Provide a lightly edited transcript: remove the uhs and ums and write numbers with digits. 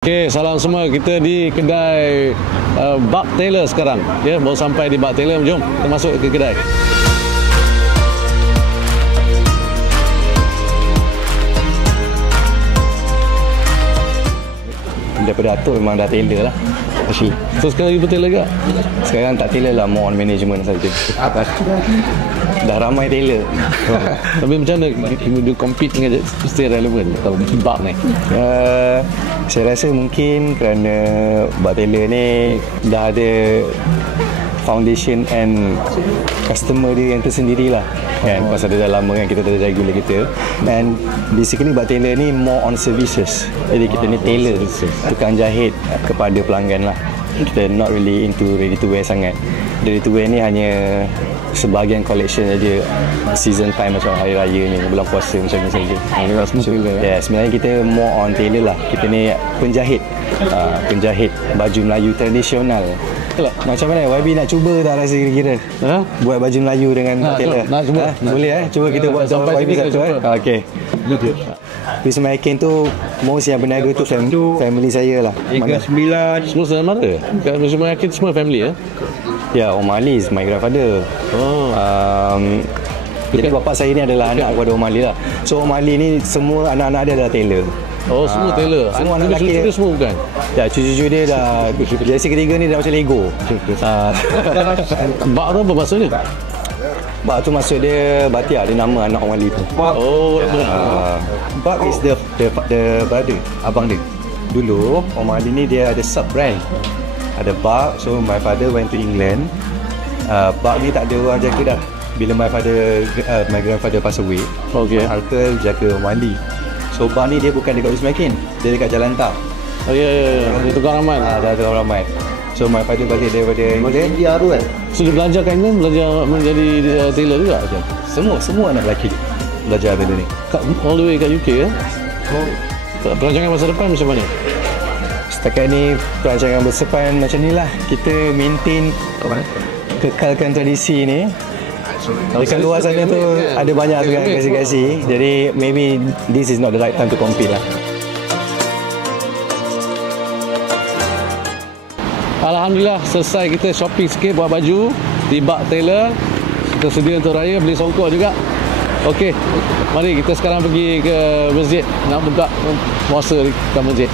Okey, salam semua. Kita di kedai Buck Taylor sekarang. Ya, baru sampai di Buck Taylor. Jom kita masuk ke kedai. Daripada atuk memang dah tailor lah. So sekarang you tailor ke? Sekarang tak tailor lah, more on management saja. Dah ramai tailor. Tapi macam mana you compete dengan stay relevant atau Buck ni? Saya rasa mungkin kerana Buck Taylor ni dah ada foundation and customer dia yang tersendiri lah kan, pasal dia dah lama kan, kita dah regular kita. And basically Buck Taylor ni more on services, jadi kita ni tailor, tukang jahit kepada pelanggan lah. Kita not really into ready to wear sangat. Ready to wear ni hanya sebahagian collection saja, season time macam hari raya ni, bulan puasa macam ni saja. Sebenarnya kita more on tailor lah. Kita ni penjahit, penjahit baju Melayu tradisional. Macam mana YB nak cuba tak rasa kira-kira? Buat baju Melayu dengan tailor? Nak cuba. Boleh cuba kita buat sampai YB satu. Okey. Pisau makin tu most yang berniaga tu family saya lah. Ikan 9 semua saudara mara. Pisau makin semua family ya. Ya, Om Ali is my grandfather. Jadi bapa saya ni adalah anak kepada Om Ali lah. So Om Ali ni semua anak-anak dia adalah tailor. Oh, semua tailor. Semua anak lelaki dia semua bukan? Ya, cucu-cucu dia dah generasi ketiga ni dah macam Lego. Buck tu apa maksudnya? Buck tu maksud dia Batia, dia nama anak Om Ali tu. Oh, Buck is the brother, abang dia. Dulu Om Ali ni dia ada sub brand. Ada Buck, so my father went to England. Buck ni tak ada orang jaga dah. Bila my grandfather pass away, uncle jaga Om Ali. So Buck ni dia bukan dekat Wismakin, dia dekat Jalan Tak. Oh ya, dia tukang ramal. Dah tukang ramal. So my father balik daripada England. Dia baru kan? So dia belajar kat England, belajar menjadi tailor juga macam? Semua anak lelaki belajar benda ni. All the way kat UK ya? Perancangan masa depan macam mana? Setakat ni perancangan bersepan macam ni lah. Kita maintain, kekalkan tradisi ni. Dekat luar sana tu ada banyak tu kan kasi-kasi. Jadi maybe this is not the right time to compete lah. Alhamdulillah selesai kita shopping sikit buat baju di Buck Taylor. Kita sedia untuk raya, beli songkok juga. Okey, mari kita sekarang pergi ke masjid nak buka puasa di masjid.